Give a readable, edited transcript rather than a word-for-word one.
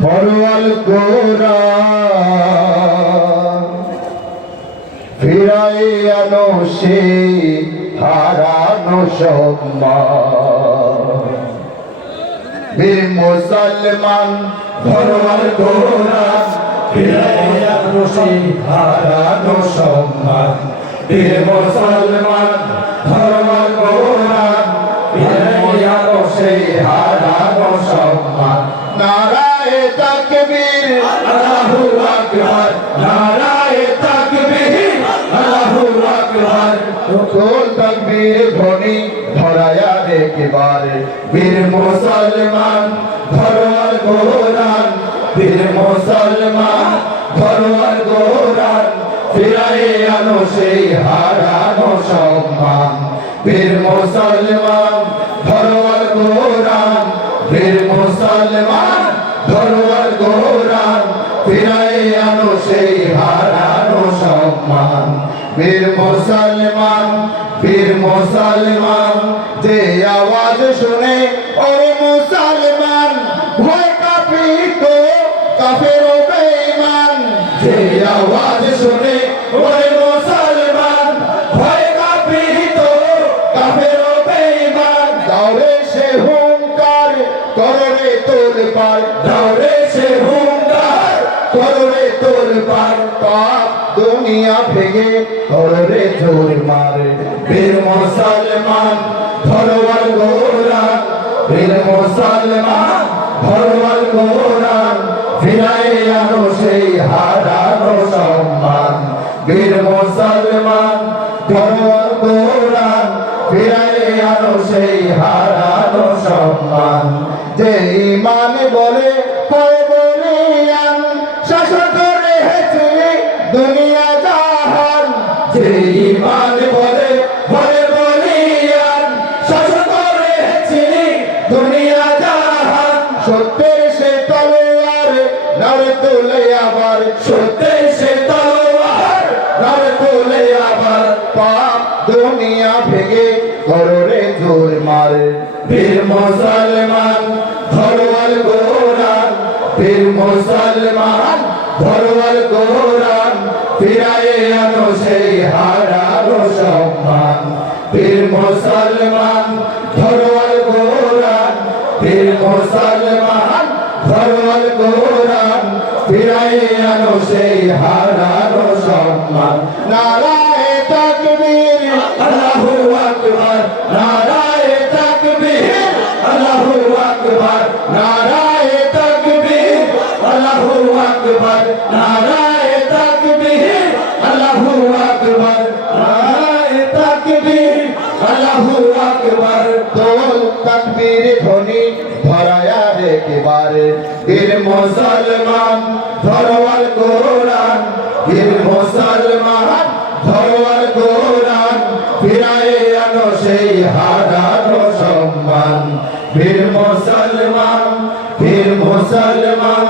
ধরওয়াল কোরআন ফিরাই আনো সে হারানো সম্মান। বীর মুসলমান ধরওয়াল কোরআন ফিরাই আনো সে হারানো সম্মান। বীর মুসলমান ধরওয়াল কোরআন ফিরাই আনো সে হারানো সম্মান। নারায়ে তাকবীর আল্লাহু আকবার, নারায়ে তাকবীর আল্লাহু আকবার। সকল তাকবীর ধ্বনি ধরায়া একবার। বীর মুসলমান ধরওয়াল কোরআন, বীর মুসলমান ধরওয়াল কোরআন ফিরাই আনো সেই হারানো সম্মান। বীর মুসলমান ধরওয়াল কোরআন, বীর মুসলমান ধরওয়াল কোরআন ফিরাই আনো সেই হারানো সম্মান। বীর মুসলমান, বীর মুসলমান যে আওয়াজ শুনে ওরে মুসলমান ভয় কাঁপিত কাফের ও বেঈমান। যে আওয়াজ শুনে ওরে মুসলমান ভয় কাঁপিত কাফের ও বেঈমান। দাওরে সে হুঙ্কার কররে তোলপাড়, দাওরে সে হুঙ্কার কররে তোলপাড়। পাপ দুনিয়া ভেঙে কররে জোর মারে। বীর মুসলমান ধরওয়াল কোরআন, বীর মুসলমান ধরওয়াল কোরআন ফিরাই আনো সেই হারানো সম্মান। বীর মুসলমান ধরওয়াল কোরআন ফিরাই আনো সেই হারানো সম্মান। যে ঈমান বলে কয় বলিয়ান শাসন রেখেছে দুনিয়া জাহান। যে ঈমান বলে কয় বলিয়ান শাসন রেখেছে দুনিয়া জাহান। সত্যের সে তলোয়ার নারে তোলে আবার, সত্যের সে তলোয়ার নারে তোলে আবার। পাপ দুনিয়া ভেঙে কররে জোর মারে। বীর মুসলমান ধরওয়াল কোরআন, বীর মুসলমান ধরওয়াল কোরআন ফিরাই আনো সেই হারানো সম্মান। বীর মুসলমান ধরওয়াল কোরআন, বীর মুসলমান ধরওয়াল কোরআন ফিরাই আনো সেই হারানো সম্মান। নারায়ে তাকবীর আল্লাহু আকবার, নারায়ে তাকবীর আল্লাহু আকবার, নারায়ে তাকবীর আল্লাহু আকবার, নারায়ে তাকবীর আল্লাহু আকবার, নারায়ে তাকবীর আল্লাহু আকবার। দোল তাকবীর ধ্বনি ধরায়া একবারে। বীর মুসলমান ধরওয়াল কোরআন, বীর মুসলমান ধরওয়াল কোরআন ফিরাই আনো সেই হারানো সম্মান। বীর মুসলমান, বীর মুসলমান